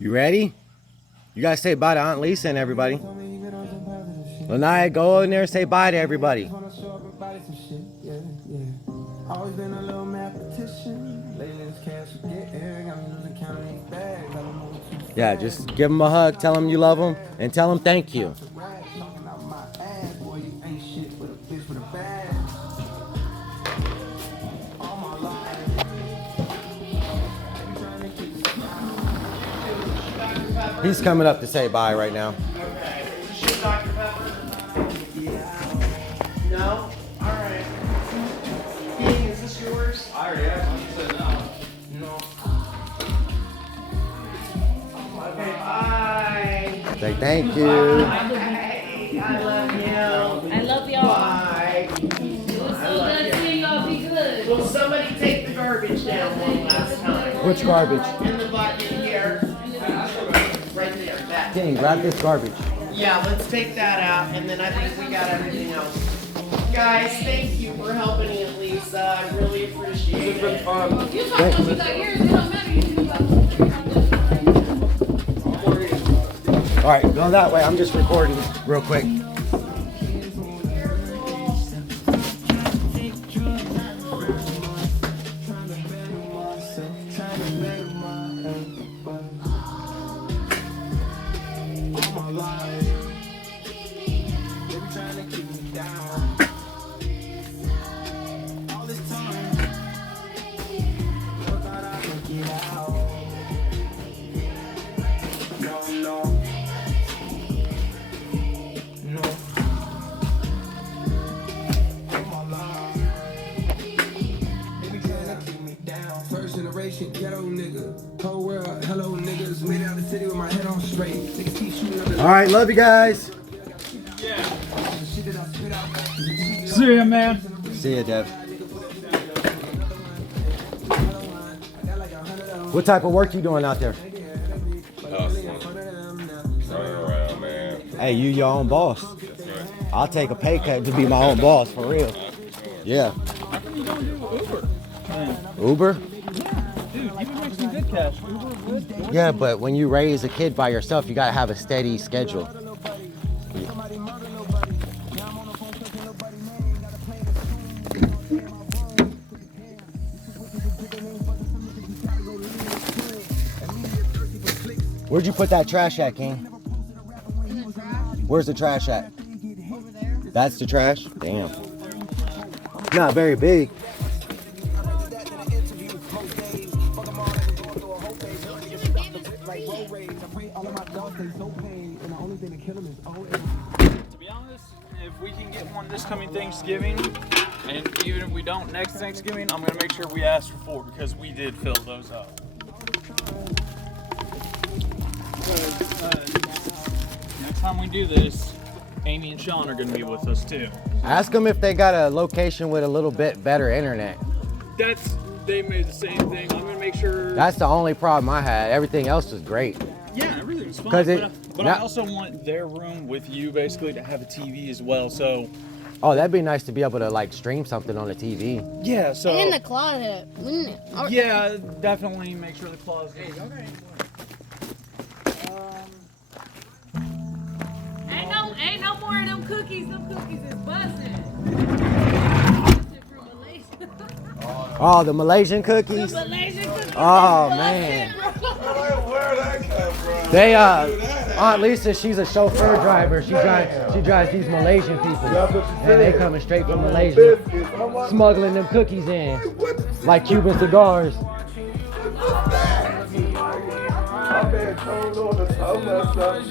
You ready? You gotta say bye to Aunt Lisa and everybody. Lanaya, go in there and say bye to everybody. Always been a little mathematician. Lately this cash getting, got me losing count of these bags. I don't know what you. Yeah, just give them a hug, tell them you love them, and tell them thank you. He's coming up to say bye right now. Okay. Shoot Dr. Pepper? No? Alright. King, is this yours? I already asked him. He said no. No. Okay, bye. Say thank you. Bye. I love you. I love y'all. Bye. It was so good seeing y'all. Be good. Will somebody take the garbage down one last time? Which garbage? In the bucket here. Right there. That. King, grab this garbage. Yeah, let's take that out, and then I think we got everything else. Guys, thank you for helping Aunt Lisa. I really appreciate it. It's been fun. You talk about you got yours. It don't matter. You do about All right, go that way. I'm just recording real quick. All right, love you guys. Yeah. See ya, man. See ya, Dev. What type of work you doing out there? Hustling. Running around, man. Hey, you your own boss. That's right. I'll take a pay cut to be my own boss, for real. Yeah. How come you don't do Uber? Man. Uber? Dude, you would make some good cash. Uber would. Yeah, but when you raise a kid by yourself, you gotta have a steady schedule. Where'd you put that trash at, King? Where's the trash at? Over there. That's the trash? Damn. Not very big. To be honest, if we can get one this coming Thanksgiving, and even if we don't next Thanksgiving, I'm gonna make sure we ask for 4 because we did fill those up. Next time we do this, Amy and Sean are gonna be with us too. Ask them if they got a location with a little bit better internet. They made the same thing. I'm gonna make sure. That's the only problem I had. Everything else was great. Yeah, everything was fine. 'Cause But I also want their room with you basically to have a TV as well. So Oh, that'd be nice to be able to like stream something on the TV. yeah, so And in the closet. yeah, definitely make sure the closet. Ain't no more of them cookies. Them cookies is buzzing. Oh, the Malaysian cookies. Malaysian cookies. Oh man. Where that come from? They Aunt Lisa, she's a chauffeur driver. She drives these Malaysian people, and they coming straight from Malaysia, smuggling them cookies in, like Cuban cigars. I'm being told on the top of stuff.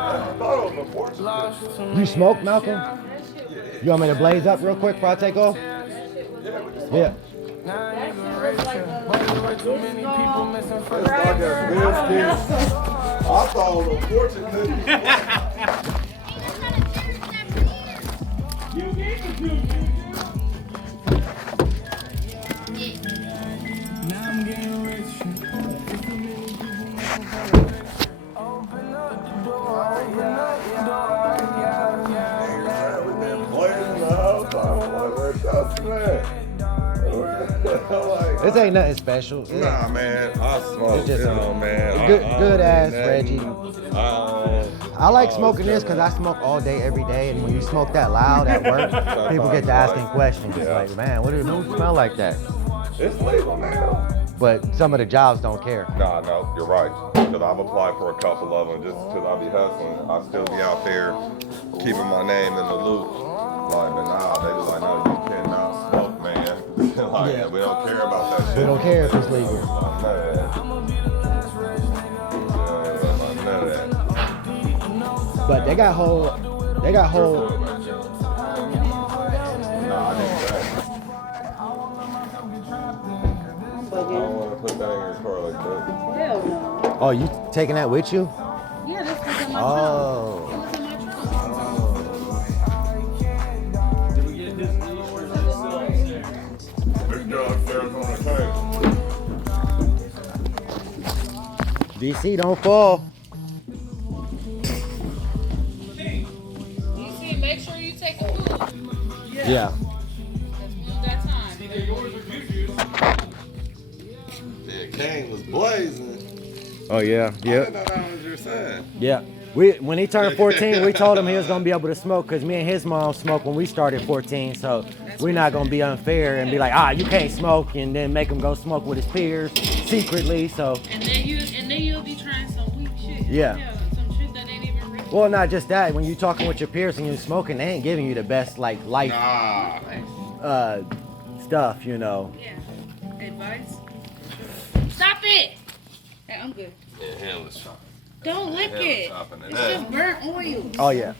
I thought it was a fortune. You smoke, Malcolm? You want me to blaze up real quick before I take off? Yeah. I thought it was a fortune cookie. Boys in the house, I'm like, where's that? I'm like, This ain't nothing special. Nah, man, I smoke. It's just you know, man. good ass Reggie. I like smoking this because I smoke all day, every day, and when you smoke that loud at work, people get to asking questions. It's like, man, what do you smell like that? It's legal now. But some of the jobs don't care. Nah, no, you're right. Because I've applied for a couple of them just because I be hustling. I still be out there keeping my name in the loop. Like, but nah, they was like, no, you cannot smoke, man. Like, Yeah. we don't care about that shit. We don't care if it's legal. None of that. None of that. But they got whole. Nah, I didn't do that. I don't want to put that in your car like that. Hell no. Oh, you taking that with you? Yeah, this was in my Oh. trunk. It was in my trunk. Did we get this leash or is it still upstairs? This girl upstairs on the table. DC, don't fall. DC, make sure you take a food. Yeah. Because we don't got time. Either yours or Juju's. Yeah, Kane was blazing. Oh yeah. I didn't know that was your son. Yeah. When he turned 14, we told him he was gonna be able to smoke because me and his mom smoked when we started 14. So we're not gonna be unfair and be like, you can't smoke, and then make him go smoke with his peers secretly. So And then you'll be trying some weak shit. Yeah. Some shit that ain't even real. well, not just that. When you're talking with your peers and you're smoking, they ain't giving you the best like life Nah. stuff, you know. Yeah. Advice? Stop it! Yeah, I'm good. Yeah, hell was chopping. Don't lick it. chopping it It's up. just burnt oil. Oh yeah.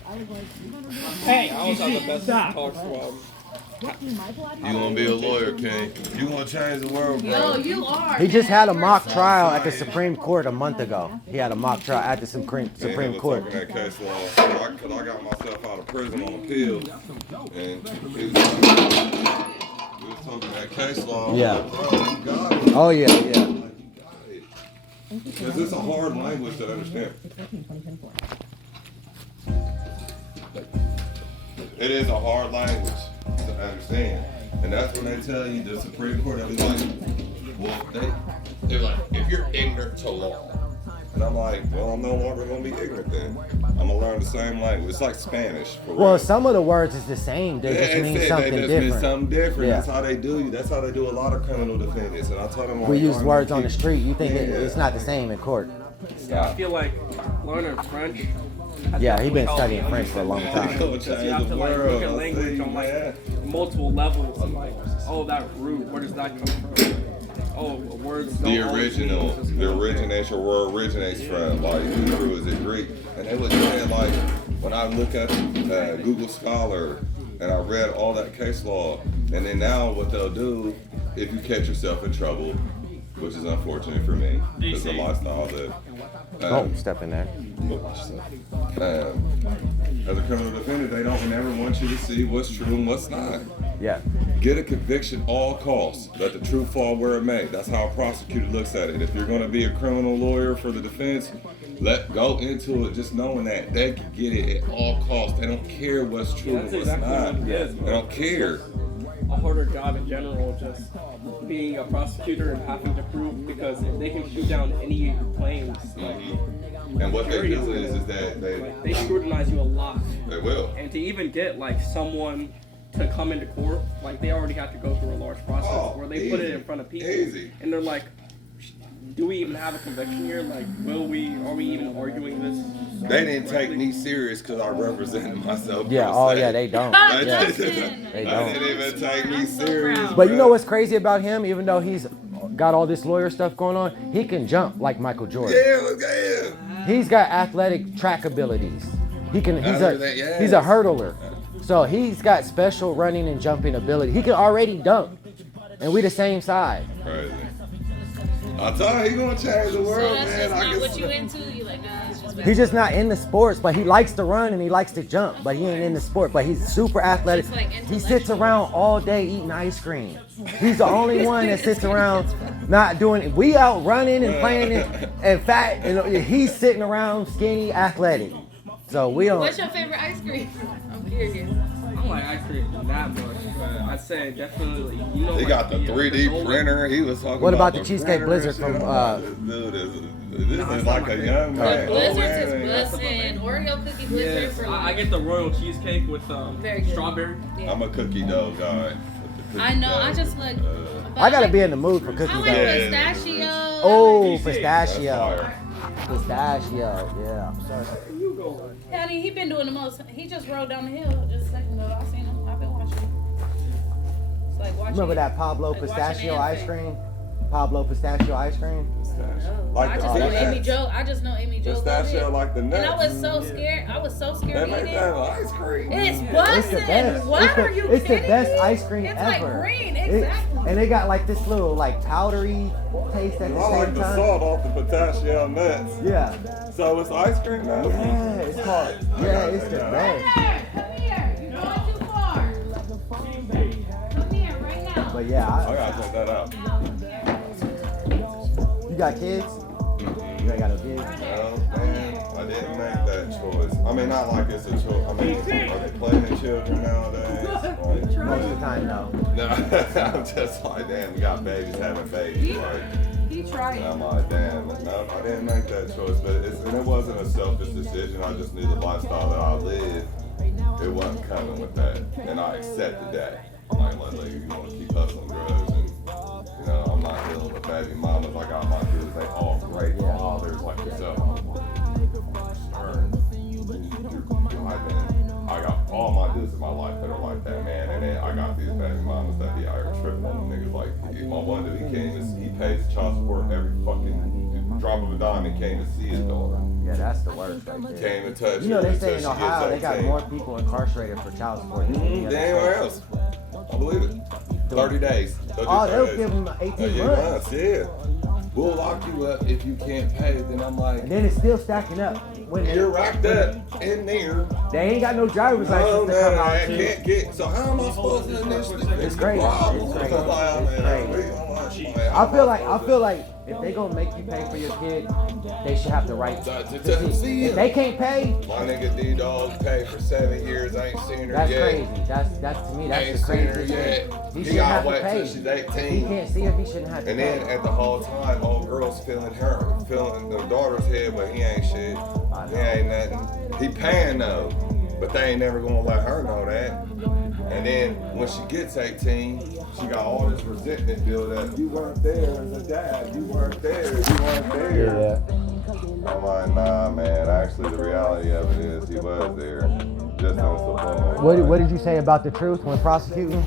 Hey, I was on the best talk from. You gonna be a lawyer, King. You gonna change the world, bro. Yo, you are. He just man. had a mock trial at the Supreme Court a month ago. He had a mock trial at the Supreme Court. Talking that case law, because I got myself out of prison on appeal, and he was talking that case law. Yeah. Like, bro, you got it. Oh yeah, yeah. Because it's a hard language to understand. It is a hard language to understand. And that's when they tell you, the Supreme Court, they'll be like, well, they're like, if you're ignorant to law. And I'm like, well, I'm no longer going to be ignorant then. I'm going to learn the same language. It's like Spanish. For Well, real. some of the words is the same. They just mean something They just different. mean something different. Yeah. That's how they do you. That's how they do a lot of criminal defendants. And I told them, We use words on the street. You think it's not the same in court? I feel like learning French. Yeah, he been studying French for a long time. Because you have to like look at language on like multiple levels and like, oh, that root, where does that come from? Oh, words don't The always original, mean just the one thing. origination, where it originates from, like Hebrew, is it Greek? And they would say, like, when I look at Google Scholar and I read all that case law, and then now what they'll do, if you catch yourself in trouble, which is unfortunate for me, because the lifestyle that. Oh, step in there. As a criminal defendant, they don't never want you to see what's true and what's not. Yeah. Get a conviction all costs. Let the truth fall where it may. That's how a prosecutor looks at it. If you're going to be a criminal lawyer for the defense, go into it just knowing that they can get it at all costs. They don't care what's true and That's what's exactly not. what it is, They don't care. A harder job in general, just being a prosecutor and having to prove, because if they can shoot down any of your claims, like, And what they do is that they scrutinize you a lot. they will. And to even get like someone to come into court, like they already have to go through a large process where they put it in front of people, and they're like, do we even have a conviction here? Like, are we even arguing this? They didn't take me serious because I represented myself. Yeah. Oh yeah, they don't. Oh, Yeah. Justin. They They don't. didn't even take me I'm so serious. proud. But you know what's crazy about him? Even though he's got all this lawyer stuff going on, he can jump like Michael Jordan. Yeah, look at him. He's got athletic track abilities. He's a Yes. he's a hurdler. So he's got special running and jumping ability. He can already dunk. And we the same side. Crazy. I told you he gonna change the So world, that's man. just I not can what see- you into? You like, it's just He's just not in the sports, but he likes to run and he likes to jump, but he ain't in the sport. But he's super athletic. It's like He sits around all day eating ice cream. He's the only one that sits around not doing it. We out running and playing and fat, and he's sitting around skinny, athletic. So we don't. What's your favorite ice cream? I'm curious. don't like ice cream that much, but I'd say definitely, you know. He like got the 3D printer. He was talking What about about the Cheesecake printer Blizzard and from? shit. This is like a young The man. Blizzards is bussin'. Oreo cookie blizzard Yes, for I get the royal cheesecake with Very good. strawberry. Yeah. I'm a cookie dough guy. I know. I just like. but I gotta like- be in the mood for cookie I like dough. pistachio. Oh, That's pistachio. fire. Pistachio. Yeah. I'm sorry. You go. Yeah, I mean, he been doing the most. He just rode down the hill just a second ago. I seen him. I've been watching him. It's like watching. Remember that Pablo like watching pistachio the ice infant. cream? Pablo pistachio ice cream? No. Like I the just know nuts. Amy Jo. I just know Amy Jo. Pistachio like the And I nuts. was so scared. I was so They scared to make eat that it. ice cream. It's It's busting. the best. What it's the, are you it's kidding the best me? ice cream it's ever. Like green, It- exactly. and they got like this little like powdery taste at the I like same the time. salt off the pistachio nuts. Yeah. So it's ice cream now? Yeah, it's called. Yeah, it's the best. Come here. You're going too far. Come here right now. But yeah, I gotta check that out. you got kids? You ain't got no kids? No, man, I didn't make that choice. I mean, not like it's a choice. I mean, are they playing children nowadays? Like, Most of the time, no. no, I'm just like, damn, we got babies having babies. Like, He tried. I'm like, damn, no, I didn't make that choice. But it wasn't a selfish decision. I just knew the lifestyle that I lived, it wasn't coming with that. And I accepted that. Like, you want to keep hustling drugs and, you know, I'm not dealing with baby mamas. I got my dudes, they all great fathers like yourself. I got all my dudes in my life that are like that, man. And then I got these baby mamas that be out here tripping on them niggas. Like, my one dude, he pays child support every fucking drop of a dime. He came to see his daughter. Yeah, that's the worst right there. Came and touched You know, her they say in until she gets Ohio they got 18. more people incarcerated for child support than any other Than anywhere state. else. I believe it. 30 days. Oh, they'll give them 18 months. Yeah. We'll lock you up if you can't pay. Then I'm like, And then it's still stacking up. When you're racked up in there. They ain't got no driver's No, license to come out I to. can't get. So how am I supposed to initially fix It's the crazy. problem? It's crazy. It's crazy. I feel like if they gonna make you pay for your kid, they should have the right to see. If they can't pay, My nigga D-Dog paid for 7 years. I ain't seen her that's yet. crazy. That's to me, that's Ain't the seen her craziest yet. thing. He He shouldn't have gotta to wait pay. till she's If he 18. can't see her, he shouldn't have to And pay. then at the whole time, old girl's feeling the daughter's head, but he ain't shit. He ain't nothing. He paying though, but they ain't never gonna let her know that. And then when she gets 18, she got all this resentment built up. You weren't there as a dad. You weren't there. You weren't there. I'm like, nah, man. Actually, the reality of it is he was there. Just on subliminal. What did you say about the truth when prosecuting?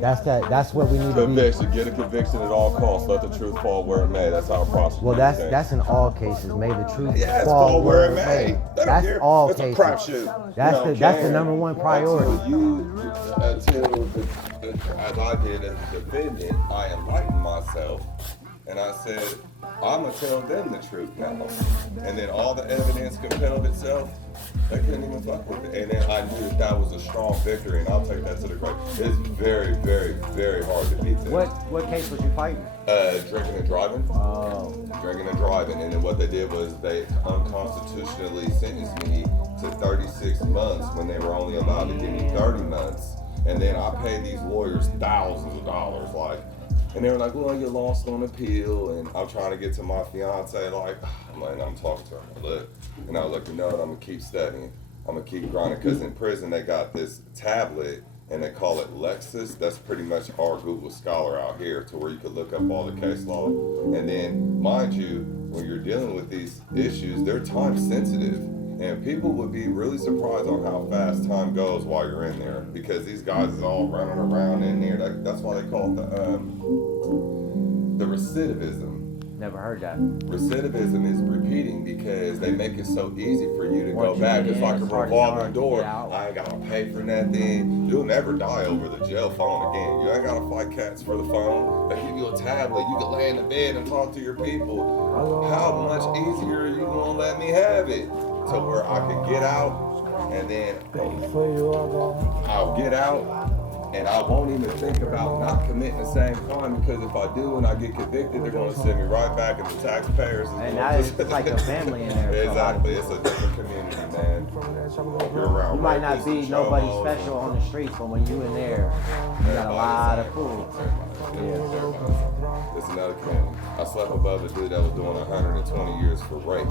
That's what we need to be. Conviction. Get a conviction at all costs. Let the truth fall where it may. That's how prosecute. Well, that's in all cases. May the truth Yeah, it's fall fall where it may. They don't That's care. all It's cases. a crapshoot. That's the number one priority. Until as I did as a defendant, I enlightened myself, and I said, I'm gonna tell them the truth now. And then all the evidence compelled itself. They couldn't even fuck with it. And then I knew that was a strong victory, and I'll take that to the grave. It's very, very, very hard to beat that. What case was you fighting? Drinking and driving. Oh. Drinking and driving, and then what they did was they unconstitutionally sentenced me to 36 months when they were only allowed to give me 30 months. And then I paid these lawyers thousands of dollars, and they were like, well, you lost on appeal, and I'm trying to get to my fiance, I'm talking to her, look, and I was like, you know what, I'm gonna keep studying, I'm gonna keep grinding, because in prison they got this tablet, and they call it Lexus. That's pretty much our Google Scholar out here, to where you could look up all the case law. And then, mind you, when you're dealing with these issues, they're time sensitive. And people would be really surprised on how fast time goes while you're in there, because these guys is all running around in there. That's why they call it the recidivism. Never heard that. Recidivism is repeating, because they make it so easy for you to Once go you back. get It's in, like a it's hard to revolving door. get out. I ain't gotta pay for nothing. You'll never die over the jail phone again. You ain't gotta fight cats for the phone. They give you a tablet. You can lay in the bed and talk to your people. How much easier are you gonna let me have it? To where I could get out, and then I'll get out, and I won't even think about not committing the same crime, because if I do and I get convicted, they're going to send me right back, and the taxpayers is And going now it's like a family in there. Exactly, it's a different community community, man. You're around. You might not rapists be and nobody chomos. special on the streets, but when you in there, you got a lot of food. It's another community. I slept above a dude that was doing 120 years for rape.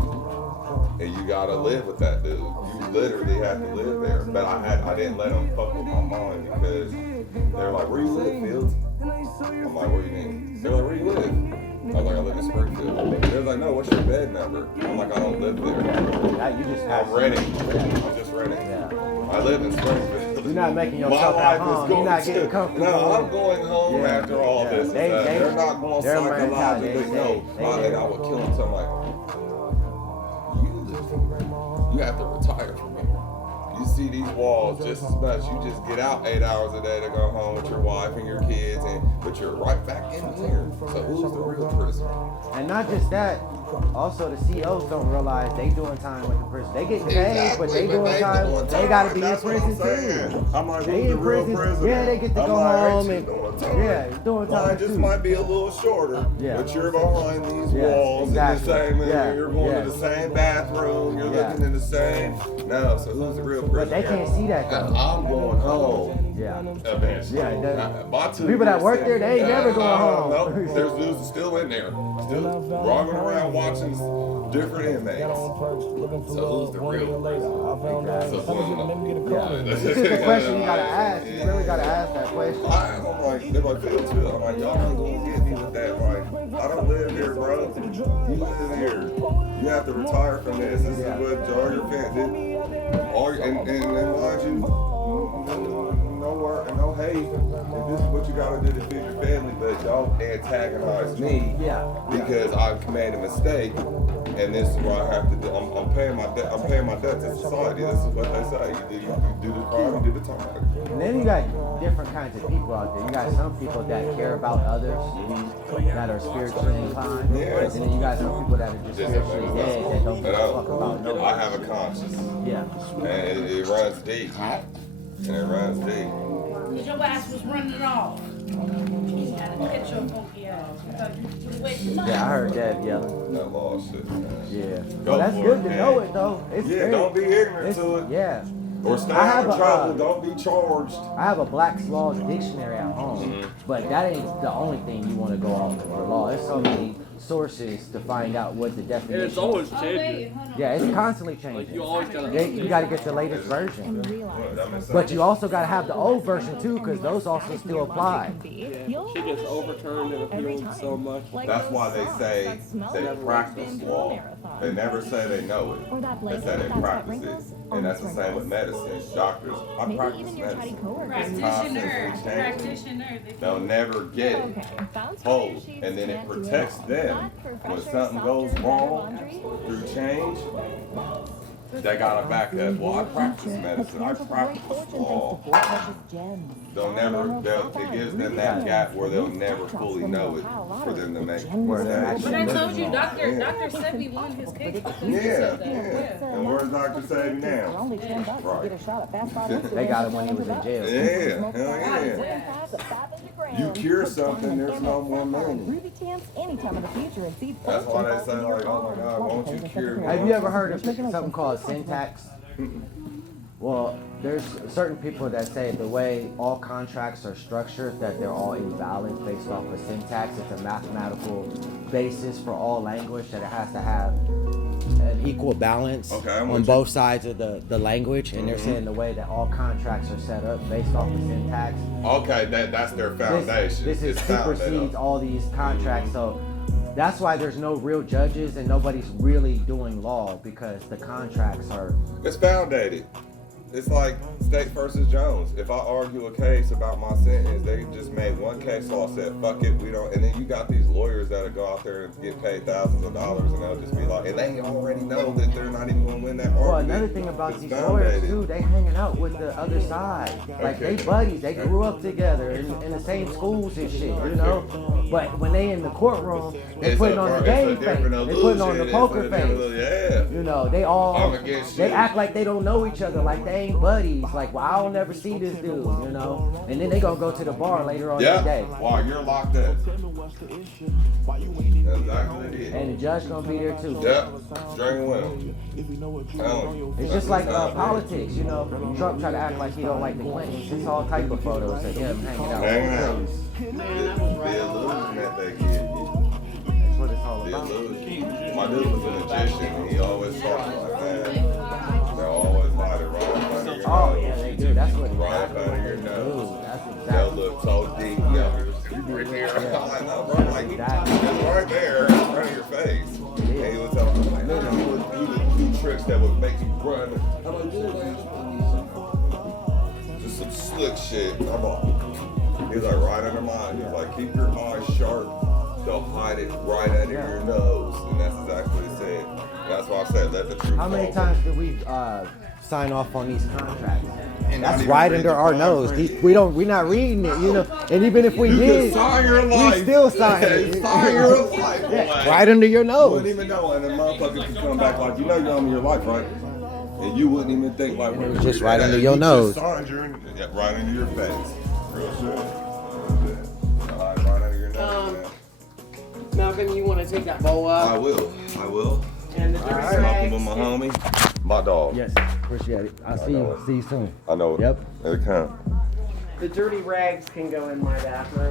And you gotta live with that dude. You literally have to live there. But I didn't let them fuck with my mind because they're like, where you live, Fields? I'm like, what do you mean? They're like, where you live? I was like, I live in Springfield. They're like, no, what's your bed number? I'm like, I don't live there. You just have I'm renting. I'm just renting. Yeah. I live in Springfield. You're not making My yourself at life is home. going You're not getting to. comfortable. No, I'm going home Yeah. after all Yeah. this. They're Not going their psychologically. mentality, No, and I would kill them. So I'm like, you have to retire from here. You see these walls just as much. You just get out 8 hours a day to go home with your wife and your kids, but you're right back in here. So who's the real prisoner? And not just that, also the COs don't realize they doing time with the prison. They get paid, but they doing time. They gotta be in That's what I'm prison saying. too. I'm like, They who's the in real prison. prisoner? Yeah, they get to I'm go like, home ain't and you doing time? yeah, doing time Mine just too. might be a little shorter, Yeah. but you're behind these Yeah, walls exactly. in the same. Yeah, You're going yeah. to the same bathroom. You're Yeah. looking in the same. No, so who's the real prisoner? But they can't see that And though. I'm going home. Yeah. Eventually. Yeah, My 2 people that years work in- there, they ain't never going home. No, there's dudes still in there, still roaming around watching different inmates. So who's the real prisoner? It's a question you gotta ask. You really gotta ask that question. I'm like, they're like, Phil. I'm like, y'all ain't gonna get me with that. Like, I don't live here, bro. You live here. You have to retire from this. This is what all your fans did. All and mind you, no work and no hate. And this is what you gotta do to feed your family, but y'all antagonize me because I've made a mistake. And this is what I have to do. I'm paying my debt. I'm paying my debt to society. This is what they say. You do the crime, you do the time. And then you got different kinds of people out there. You got some people that care about others, that are spiritually inclined. Yes. And then you got some people that are just spiritually dead that don't give a fuck about nobody. I have a conscience. Yeah. And it runs deep. And it runs deep. Because your ass was running off. You had to catch your funky ass. Because you was wasting money. Yeah, I heard Deb yelling. That law shit. Yeah. Go Well, that's for good it, to man. know it though. It's Yeah, very, don't be ignorant to it. Yeah. Or stay I out have of a, trouble. Don't be charged. I have a Black's Law dictionary at home, but that ain't the only thing you want to go off for law. There's so many sources to find out what the And definition it's always Oh, changing. wait, hold on. Yeah, it's constantly Like changing. you always gotta. You got to get the latest version. That makes sense. But you also got to have the old version too, because those also still apply. She gets overturned and appealed so much. That's why they say they practice law. They never say they know it. They say they practice it. And that's the same with medicine. Doctors, I practice medicine. It's constantly changing. Practitioner. They'll never get it whole. And then it protects them. When something goes wrong through change, they got to back up. Well, I practice medicine. I practice law. It gives them that gap where they'll never fully know it for them to make Where they're mistakes. But I told you, Dr. Yeah. Sebi won his case because he Yeah, said that. yeah. And where's Dr. Savvy now? Right. They got him when he was in jail. Yeah, hell yeah. You cure something, there's no more money. That's why they say, like, oh my God, won't you cure me? Have you ever heard of something called syntax? Well, there's certain people that say the way all contracts are structured, that they're all invalid based off of syntax. It's a mathematical basis for all language, that it has to have an equal balance on both sides of the language. And they're saying the way that all contracts are set up based off of syntax. Okay, that's their foundation. This It's supersedes founded all these contracts. So that's why there's no real judges and nobody's really doing law, because the contracts are. It's founded. It's like State versus Jones. If I argue a case about my sentence, they just made one case law, said, fuck it, we don't. And then you got these lawyers that'll go out there and get paid thousands of dollars, and they'll just be like, and they already know that they're not even going to win that argument. Well, another thing about It's these lawyers founded. too, they hanging out with the other side. Like they buddies, they grew up together in the same schools and shit, you know. But when they in the courtroom, they putting on the game face. They putting on the poker face. Yeah. You know, they all I'm against they you. act like they don't know each other, like they ain't buddies. Like, well, I'll never see this dude, you know. And then they gonna go to the bar later on that day. While you're locked up. That's exactly what it is. And the judge gonna be there too. Yep. Drinking with him. It's just like politics, you know. Trump try to act like he don't like the Clintons. It's all type of photos of him hanging out. Hanging out. Man, that was Be right. illusion that they get. That's what it's all Be about. illusion. My dude was a magician and he always talked like that. They'll always hide it right up under your Oh nose. yeah, they do. That's what Right up exactly. under your Dude, nose. that's They'll exactly. look so deep. You know, right here. I'm like, no, bro. Like, it's right there in front of your face. And he would tell me, like, no, he would do tricks that would make you run. I'm like, dude, man. Just some slick shit. I'm like, he's like, right under mine. He's like, keep your eyes sharp. They'll hide it right under your nose. And that's exactly what he said. And that's why I said, let the truth How many fall. times did we sign off on these contracts? And That's not even right read under the our fine nose. print. We're not reading it, you know. And even if we You did, can sign your life. we still sign it. Sign your life. Yeah, right under your You nose. wouldn't even know, and the motherfucker could come back like, you know, you're on your life, right? And you wouldn't even think like, And it was just right under your nose. Signed right under your face. Real shit. Right under your nose, man. Malcolm, you want to take that bowl up? I will. And the dirty Smoking rags. with my homie, my dog. Yes, appreciate it. I'll see you. See you soon. I know. Yep. It come. The dirty rags can go in my bathroom.